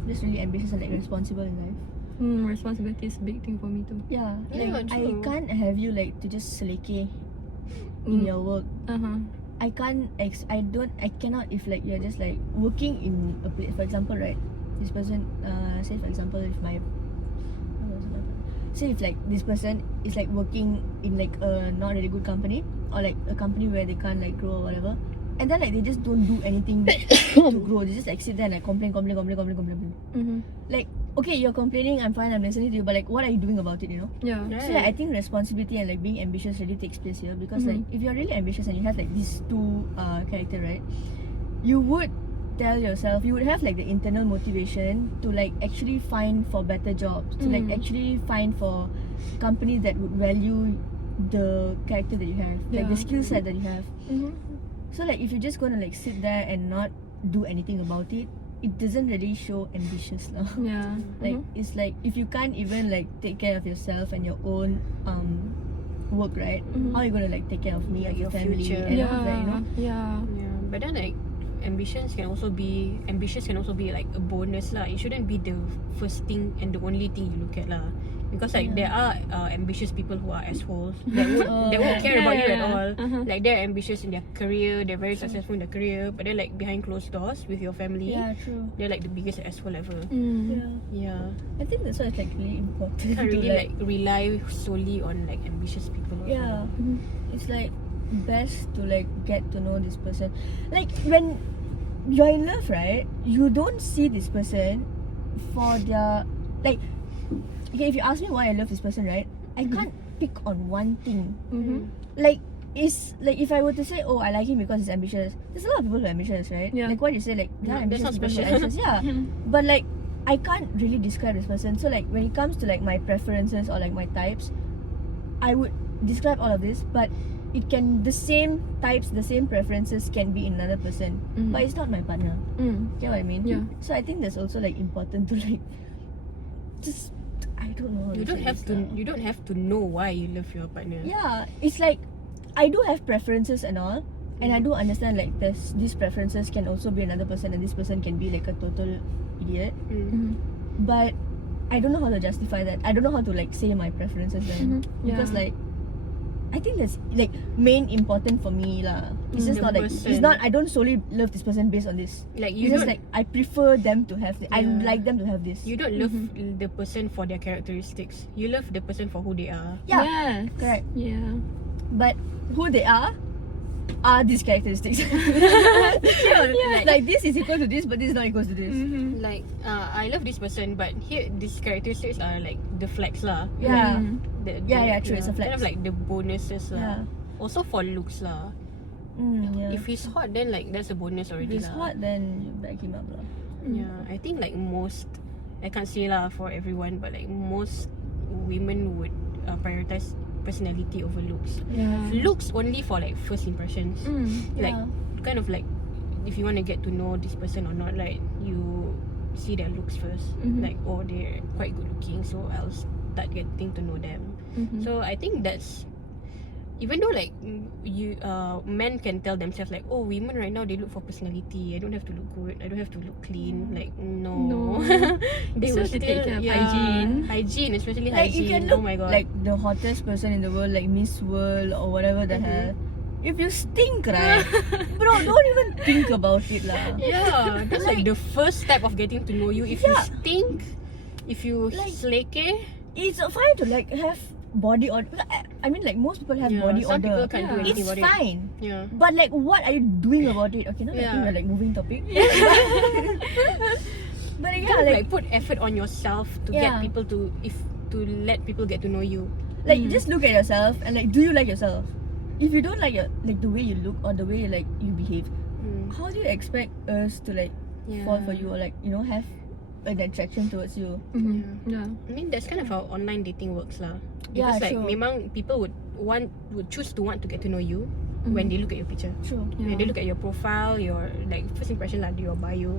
just really ambitious and like responsible in life. Responsibility is a big thing for me too. Yeah, Yeah, like I true. can't have you like to just seleke in your work. I cannot if like you're just like working in a place. For example, right, this person say for example if like this person is like working in like a not really good company, or like a company where they can't like grow or whatever, and then like they just don't do anything to grow. They just like sit there and like complain. Like okay, you're complaining, I'm fine, I'm listening to you, but like what are you doing about it, you know? Yeah. Right. So like I think responsibility and like being ambitious really takes place here, because like if you're really ambitious and you have like these two character, right, you would tell yourself, you would have like the internal motivation to like actually find for better jobs, to like actually find for companies that would value the character that you have, like the skill set that you have. So like if you're just gonna like sit there and not do anything about it, it doesn't really show ambitious lah. Yeah. Like it's like if you can't even like take care of yourself and your own work, right? How are you gonna like take care of me and your family future. and all that, you know? Yeah. Yeah, but then like ambitious can also be like a bonus lah. It shouldn't be the first thing and the only thing you look at lah. Because like there are ambitious people who are assholes that won't care about you at all. Like they're ambitious in their career, they're very successful in their career, but then like behind closed doors with your family, Yeah, true. they're like the biggest asshole ever. Yeah. Yeah, I think that's why it's like really important you can't to really like rely solely on like ambitious people also. yeah. It's like best to like get to know this person. Like when you're in love, right? You don't see this person for their like. Okay, if you ask me why I love this person, right? I can't pick on one thing. Like it's like if I were to say, oh, I like him because he's ambitious. There's a lot of people who are ambitious, right? Yeah. Like what you say, like there are That's ambitious not people who are special. ambitious. Yeah. But like I can't really describe this person. So like when it comes to like my preferences or like my types, I would describe all of this, but it can the same types, the same preferences can be in another person, but it's not my partner. Get what I mean? Yeah. So I think that's also like important to like just I don't know. how You to don't say have this to. lah. You don't have to know why you love your partner. Yeah, it's like I do have preferences and all, and I do understand like these preferences can also be another person, and this person can be like a total idiot. But I don't know how to justify that. I don't know how to like say my preferences then because Yeah. like I think that's like main important for me lah. It's just The not like it's person. not. I don't solely love this person based on this. Like It's you just don't. like I prefer them to have. I Yeah. like them to have this. You don't love the person for their characteristics. You love the person for who they are. Yeah, Yes. correct. Yeah. But who they are these characteristics. Like this is equal to this, but this is not equal to this. Like I love this person, but here these characteristics are like the flex lah. Yeah. Yeah, true, it's a flex. Kind of like the bonuses lah. Yeah. Also for looks lah. Yeah. If he's hot, then like that's a bonus already If it's lah. hot, then you back him up lah. Yeah, I think like most, I can't say lah for everyone, but like most women would prioritize personality over looks. Yeah. Looks only for like first impressions. Like kind of like if you want to get to know this person or not, right? You see their looks first. Like oh, they're quite good looking, so I'll start getting to know them. So I think that's even though like you men can tell themselves like oh, women right now they look for personality. I don't have to look good, I don't have to look clean. Like no, they So will to still take care of hygiene. especially Like you hygiene. can look Oh my god, like the hottest person in the world, like Miss World or whatever the hell. If you stink, right, bro, don't even think about it lah. yeah, that's like the first step of getting to know you. If you Yeah. stink, if you Like- slake, It's fine to like have body odor. I mean, like most people have yeah, body some people odor. can't do Yeah. anything It's about it. fine. Yeah. But like, what are you doing about it? Okay, now I think Yeah. we're like moving topic. But You yeah, kind of like, like put effort on yourself to Yeah. get people to let people get to know you. you just look at yourself and like, do you like yourself? If you don't like the way you look or the way like you behave, how do you expect us to like fall for you or like have an attraction towards you? Yeah. I mean that's kind of how online dating works lah. Yeah, Because like true. memang people would choose to want to get to know you when they look at your picture. True. When they look at your profile, your like first impression like your bio,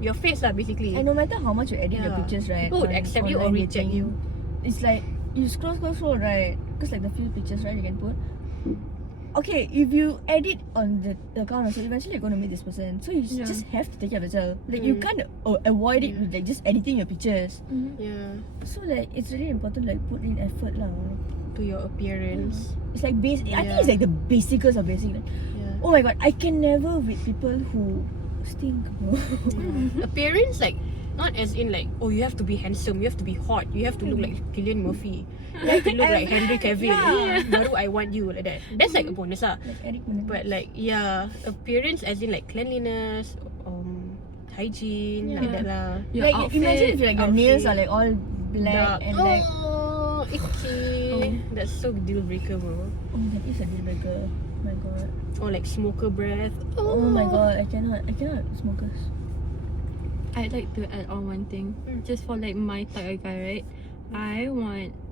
your face lah basically. And no matter how much you edit your Yeah. pictures, right? People would on accept you or online reject dating, you. It's like you scroll, right? Because like the few pictures, right, you can put. Okay, if you edit on the account also, eventually you're going to meet this person. So you just have to take care of yourself. Like you can't avoid it with like just editing your pictures. Yeah. So like it's really important to like put in effort lah. To your appearance. It's like basic. I think Yeah. it's like the basicest of basic. Like, Yeah. oh my god, I can never with people who stink, bro. Appearance like not as in like oh you have to be handsome, you have to be hot, you have to look like Cillian Murphy, you have to look like Henry Cavill. Yeah. Baru I want you like that. That's like a bonus lah. Like Eric Menendez. But like yeah, appearance as in like cleanliness, hygiene like that lah. Your like imagine if like your nails outfit, are like all black dark. and like Oh, icky. That's so deal breaker, bro. that is a deal breaker. my god. or like smoker breath. Oh my god, I cannot smokers. I'd like to add on one thing. Just for like my type of guy, right?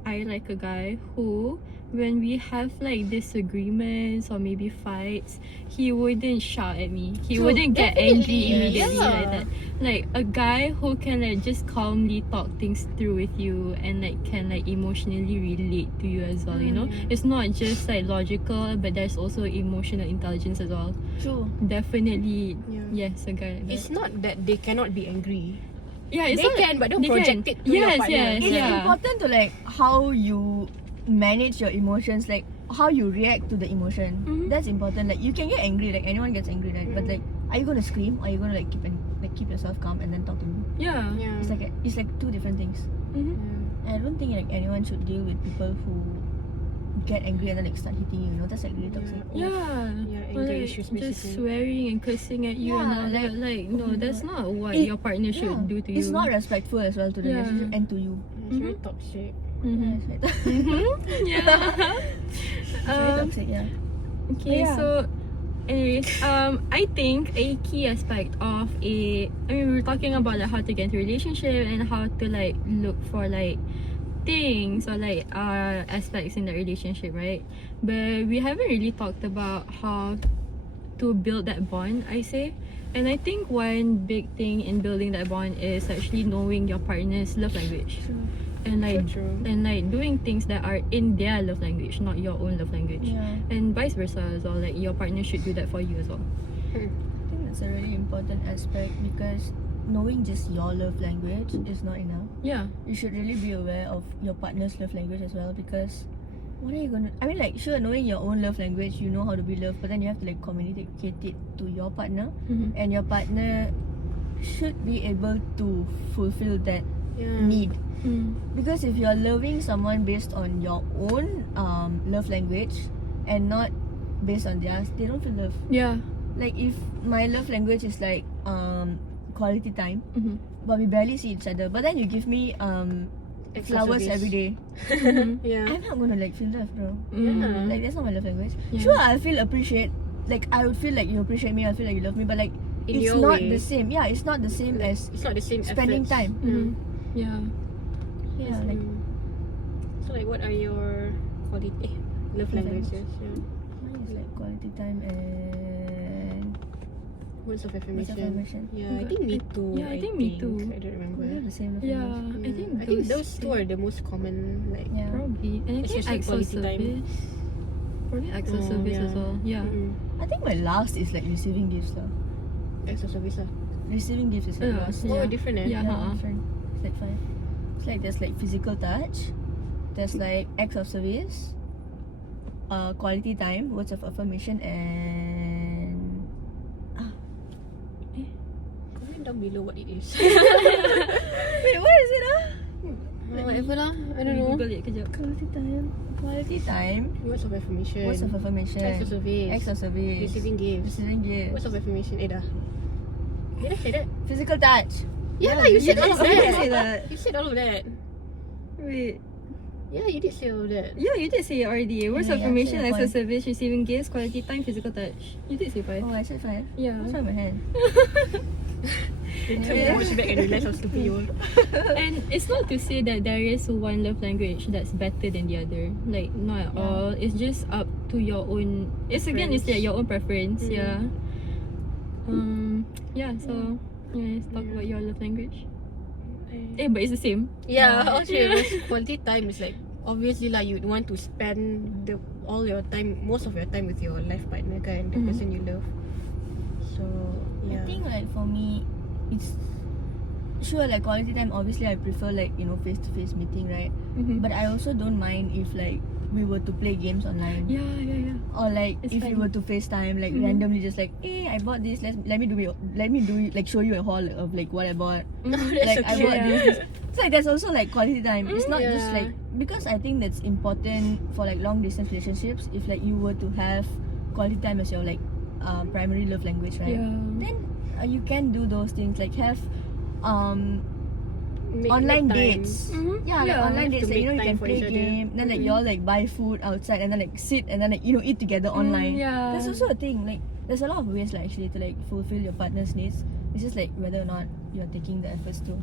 I like a guy who, when we have like disagreements or maybe fights, he wouldn't shout at me. He wouldn't get angry immediately like that. Like a guy who can like just calmly talk things through with you and like can like emotionally relate to you as well, you know? It's not just like logical, but there's also emotional intelligence as well. True. Definitely, Yeah. yes, a guy like that. It's not that they cannot be angry. Yeah, it's They not, can, but don't they project can. it to your Yes, partner. yes, It's yeah. important to like how you manage your emotions, like how you react to the emotion. That's important. Like you can get angry, like anyone gets angry, right? But like, are you gonna scream? Or are you gonna like keep yourself calm and then talk to me? Yeah. Yeah. It's like two different things. Mm-hmm. Yeah. And I don't think like anyone should deal with people who get angry and then like start hitting you. You know, that's like really toxic. Yeah. Yeah, Or anger like issues just basically. swearing and cursing at you and Yeah, all that. Like, no, that's not what It- your partner should do to you. It's not respectful as well to the Yeah. relationship and to you. It's very toxic. Mm-hmm. Yeah, it's like Yeah. it's very toxic, yeah. Okay, Yeah. so anyways, I think a key aspect of we were talking about like how to get into a relationship and how to like look for like things or like aspects in the relationship, right? But we haven't really talked about how to build that bond, I say. And I think one big thing in building that bond is actually knowing your partner's love language. And like So true. and like doing things that are in their love language, not your own love language. Yeah. And vice versa as well. Like your partner should do that for you as well. I think that's a really important aspect because knowing just your love language is not enough. Yeah. You should really be aware of your partner's love language as well because what are you gonna like sure, knowing your own love language, you know how to be loved, but then you have to like communicate it to your partner, and your partner should be able to fulfill that need. Because if you're loving someone based on your own love language and not based on theirs, they don't feel love. Yeah. Like if my love language is like quality time, Mm-hmm. but we barely see each other, but then you give me Extra flowers service. every day, Yeah. I'm not gonna like feel love, bro. Yeah. Like that's not my love language. Yeah. Sure, I feel appreciate. Like I would feel like you appreciate me. I feel like you love me, but like In it's your not way. the same. Yeah, it's not the same Like, as it's not the same spending efforts. time. Mm-hmm. Yeah. Yeah, like So like, what are your quality love Love languages? Yeah. mine is like quality time and Words of affirmation. affirmation. Yeah, I think me too. Yeah, I think me too. I don't remember. we have the same love Yeah. language. I think those two are the most common. Like, Yeah. probably. And I think Especially acts of quality time. service. Probably acts of Oh, service yeah. as well. Yeah. I think my last is like receiving gifts though. Acts of service. Receiving gifts is like Yeah. last. Oh, different eh? Yeah. Different. It's like 5. It's like there's like physical touch, there's like acts of service, quality time, words of affirmation, and Comment down below what it is. wait, what is it? Whatever lah. I don't We know. Google it kejap. Quality time, Words of affirmation. words of affirmation, Acts of service. acts of service, Receiving gifts. receiving gifts, Words of affirmation. Dah. Did I say that? physical touch. Yeah, you said all of You did that. say that. You said all of that. Wait. Yeah, you did say all of that. Yeah, you did say it already. Words Yeah, of yeah, affirmation, say acts of that service, receiving gifts, quality time, physical touch. You did say 5. Oh, I said 5. Yeah. What's wrong with my hand? So you watch back and realize how stupid you were. And it's not to say that there is one love language that's better than the other. Like, not at all. It's just up to your own. It's again, it's like your own preference. Yeah. Yeah. So yeah, let's talk about your love language. But it's the same. Yeah, Yeah. actually, quality time is like obviously like you'd want to spend all your time, most of your time with your life partner, kan, the person you love. So yeah, I think like for me, it's sure like quality time. Obviously, I prefer like face to face meeting, right? But I also don't mind if like we were to play games online. Yeah. Or like It's if we fun. were to FaceTime like randomly just like, hey, I bought this, let me do it, like show you a haul of like what I bought. that's Like I okay. bought this. It's like that's also like quality time. It's not just Yeah. like, because I think that's important for like long distance relationships. If like you were to have quality time as your like primary love language, right? Yeah. Then you can do those things like have online make time. dates. Mhm. Yeah, like Yeah. online To dates. Like, make you time can for play each other. game. Then like y'all like buy food outside and then like sit and then like eat together online. yeah. That's also a thing. Like there's a lot of ways like actually to like fulfill your partner's needs. It's just like whether or not you're taking the efforts to.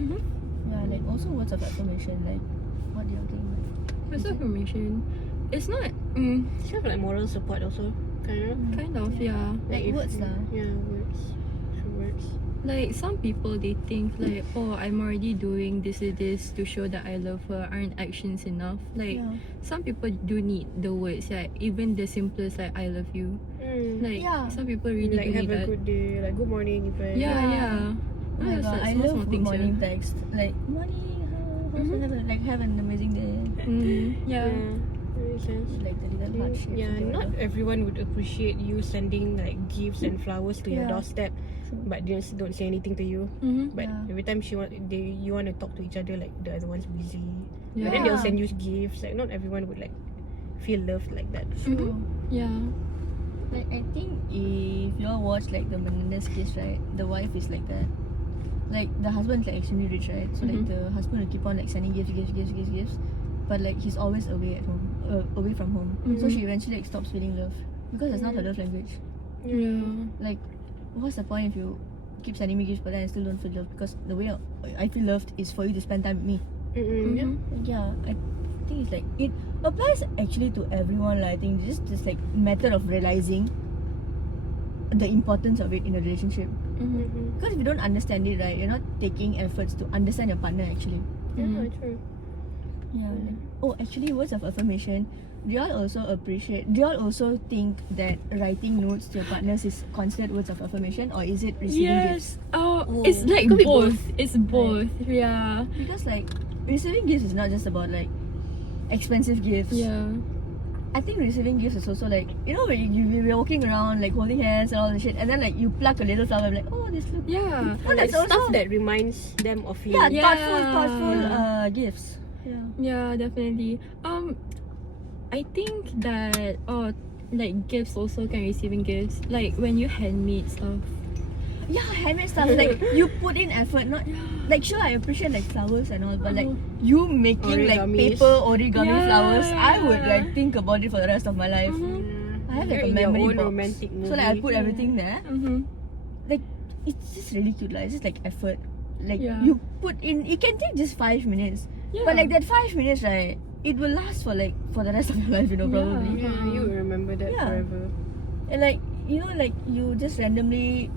Mhm. Yeah, like also words of affirmation. Like what do you think? What's affirmation? It's not. It's kind of like moral support also, kind of. Kind of, yeah. Like words lah. Yeah, words. Through words. Like some people, they think like, oh, I'm already doing this and this to show that I love her. Aren't actions enough? Like Yeah. some people do need the words, like even the simplest like I love you. Like Yeah. some people really Like do have need a that. good day, like good morning even. Yeah, Yeah. yeah. Oh my That's god, like I small, love small good things, morning yeah. text. Like morning, how's the weather? Like have an amazing day. Yeah. That makes sense. Like the little heart shapes. Yeah, together. not everyone would appreciate you sending like gifts and flowers to your Yeah. doorstep, but they just don't say anything to you. But Yeah. every time you want to talk to each other, like the other one's busy. Yeah. But then they'll Yeah. send you gifts. Like not everyone would like feel loved like that. True. Yeah. Like I think if you all watch like the Menendez case, right, the wife is like that. Like the husband's like extremely rich, right? So like the husband will keep on like sending gifts, but like he's always away at home, away from home. So she eventually like stops feeling love because it's not her love language. Yeah. Like, what's the point if you keep sending me gifts but then I still don't feel loved? Because the way I feel loved is for you to spend time with me. Yeah. Like, yeah, I think it's like it applies actually to everyone. Like, I think just like method of realizing the importance of it in a relationship. Because if you don't understand it, right, you're not taking efforts to understand your partner actually. Yeah, true. Yeah. Like, oh, actually, words of affirmation. Do you all also think that writing notes to your partners is considered words of affirmation, or is it receiving gifts? Yes. Oh, Oh, it's like it could be both. It's both. Yeah. Because like receiving gifts is not just about like expensive gifts. Yeah. I think receiving gifts is also like, you know, when you're walking around like holding hands and all the shit, and then like you pluck a little flower, like, oh, this look. Yeah. Or that's like stuff also- that reminds them of you. Yeah, Yeah. thoughtful gifts. Yeah. Yeah, definitely. I think that like gifts also can receiving gifts. Like when you handmade stuff. Yeah, handmade stuff. Like you put in effort, not like sure I appreciate like flowers and all, but like you making like Origamis. paper origami Yeah, flowers, I would yeah. like think about it for the rest of my life. Yeah. I have like You're a in your memory own box. romantic movie. So like I put everything there. Mm-hmm. It's just really cute, like it's just like effort. Like Yeah. you put in, it can take just 5 minutes, Yeah. but like that 5 minutes, right, it will last for the rest of your life, you know, Yeah. probably. Yeah, you will remember that Yeah. forever. And like, you know, like you just randomly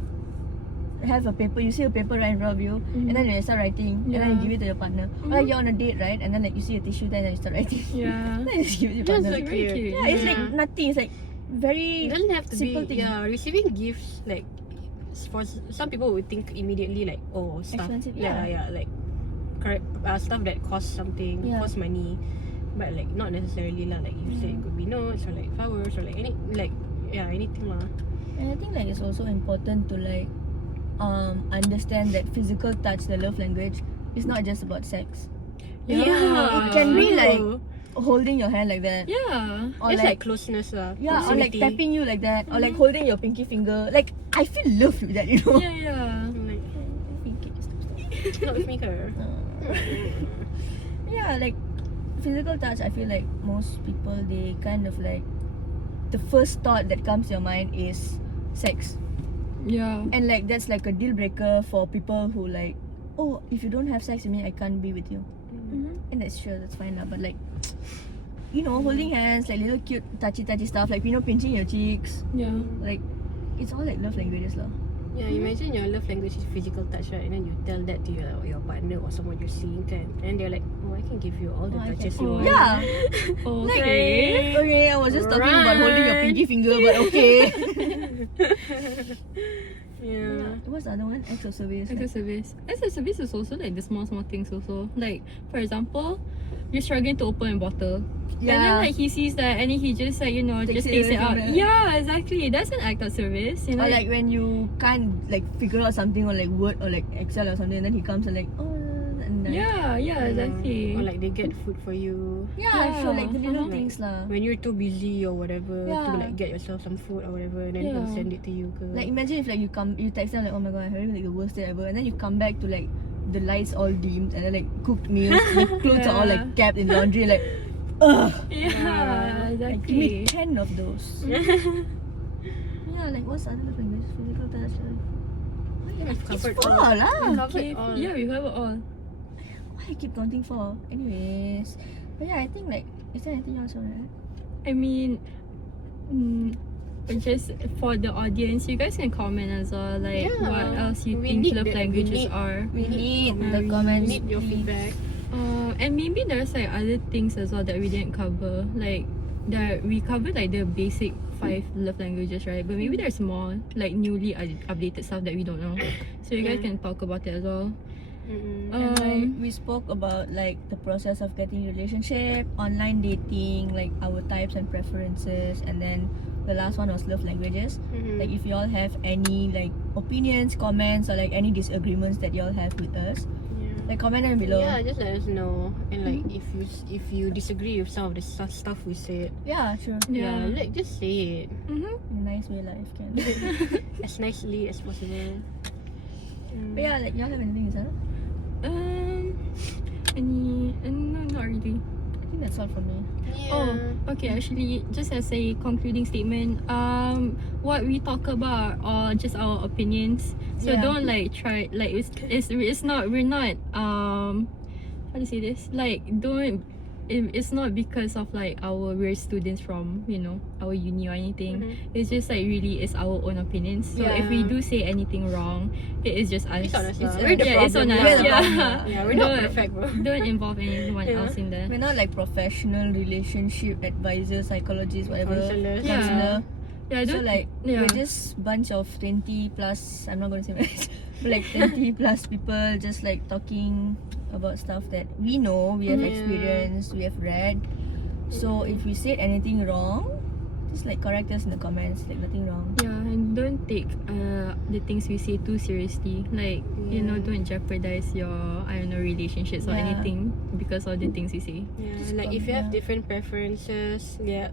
have a paper, you see a paper right in front of you, and then you start writing, and then you Yeah. give it to your partner. Or like you're on a date, right, and then like you see a tissue, then you start writing. Yeah. Then you just give it to your Just partner. like Very cute. cute. Yeah, it's like nothing. It's like very It doesn't have to simple be. thing. Yeah, receiving gifts like for some people would think immediately like, oh, stuff. Expensive, Yeah, yeah. like correct stuff that costs something, Yeah. costs money, but like not necessarily lah. Like you said, it could be notes or like flowers or like anything lah. And I think like it's also important to like understand that physical touch, the love language, is not just about sex. Yeah. It can be like True. holding your hand like that, Yeah. or It's like like closeness lah. yeah, or like proximity. tapping you like that, or like holding your pinky finger. Like I feel love with that, you know. Yeah, yeah. Like, Pinky. not with me, girl. Yeah, like physical touch, I feel like most people, they kind of like, the first thought that comes to your mind is sex. Yeah. And like that's like a deal breaker for people who like, oh, if you don't have sex with me, I can't be with you. And that's sure, that's fine lah. But like, you know, holding hands, like little cute touchy stuff, like, you know, pinching your cheeks, Yeah. like it's all like love languages lah. Yeah, imagine your love language is physical touch, right? And then you tell that to your partner or someone you're seeing, kan? And they're like, oh, I can give you all the Oh, I touches can- you want. Yeah. Okay. Okay, I was just talking about holding your pinky finger, but okay. Yeah. What's the other one? Acts of service. Acts of service. Acts of service is also like the small things also. Like for example, you're struggling to open a bottle. Yeah. And then like he sees that and then he just like, you know, Takes just it takes away it from out. there. Yeah, exactly. That's an act of service. You know. Or like when you can't like figure out something on like Word or like Excel or something, and then he comes and like, oh, and like, yeah, exactly. Or like they get food for you. yeah, sure, like the little Uh-huh. things lah. When you're too busy or whatever Yeah. to like get yourself some food or whatever, and then he'll Yeah. send it to you. Ke. Like imagine if like you text them like, oh my god, I'm having like the worst day ever, and then you come back to like the lights all dimmed and then like cooked meals, the clothes are all like kept in laundry, like ugh. Yeah, Like, give me exactly. 10 of those. Yeah, like what's other love language? Physical touch. We've It's covered 4 all. lah. Okay. all. Yeah, we covered all. Why I keep counting 4? Anyways, but yeah, I think like, is there anything else on that? I mean, just for the audience, you guys can comment as well, like Yeah. what else you We think need love that- we languages need- are. We need comments. the We comments. need your please. feedback. And maybe there's like other things as well that we didn't cover. Like we covered like the basic 5 love languages, right? But maybe there's more like newly updated stuff that we don't know. So you guys Yeah. can talk about it as well. And like we spoke about like the process of getting a relationship, online dating, like our types and preferences, and then the last one was love languages. Like if y'all have any like opinions, comments, or like any disagreements that y'all have with us, like comment them below. Yeah, just let us know. And like if you disagree with some of the stuff we said, Yeah, sure. Yeah. like just say it In a nice way, like if can. as nicely as possible. But yeah, like y'all have anything to say? No, not really. I think that's all for me. Yeah. Oh, okay. Actually, just as a concluding statement, what we talk about are just our opinions. So Yeah. don't like try like it's not we're not how to say this, like don't it's not because of like we're students from our uni or anything. It's just like really is our own opinions. So if we Yeah. do say anything wrong, it is just us. It's on us lah. It's- We're the yeah, it's on problem us. lah. We're the problem. Yeah. Yeah, we're not Don't- perfect, bro. Don't involve anyone Yeah. else in there. We're not like professional relationship advisors, psychologists, whatever. Counselors. Yeah. Counselor. Yeah, So don't like yeah. we're just bunch of 20 plus, I'm not gonna say much, but like 20 plus people just like talking about stuff that we know, we have Yeah. experienced, we have read. So if we said anything wrong, just like correct us in the comments, like nothing wrong. Yeah, and don't take the things we say too seriously. Like don't jeopardize your relationships or Yeah. anything because of the things we say. Yeah, like if you have yeah. different preferences, like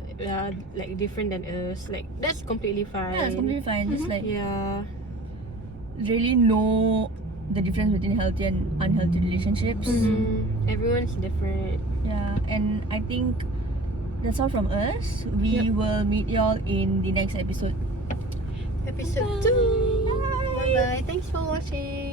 different than us, like that's completely fine. Yeah, it's completely fine. Just like Yeah. really know the difference between healthy and unhealthy relationships. Everyone's different. Yeah, and I think that's all from us. We Yep. will meet y'all in the next episode. Episode 2. Bye bye. Thanks for watching.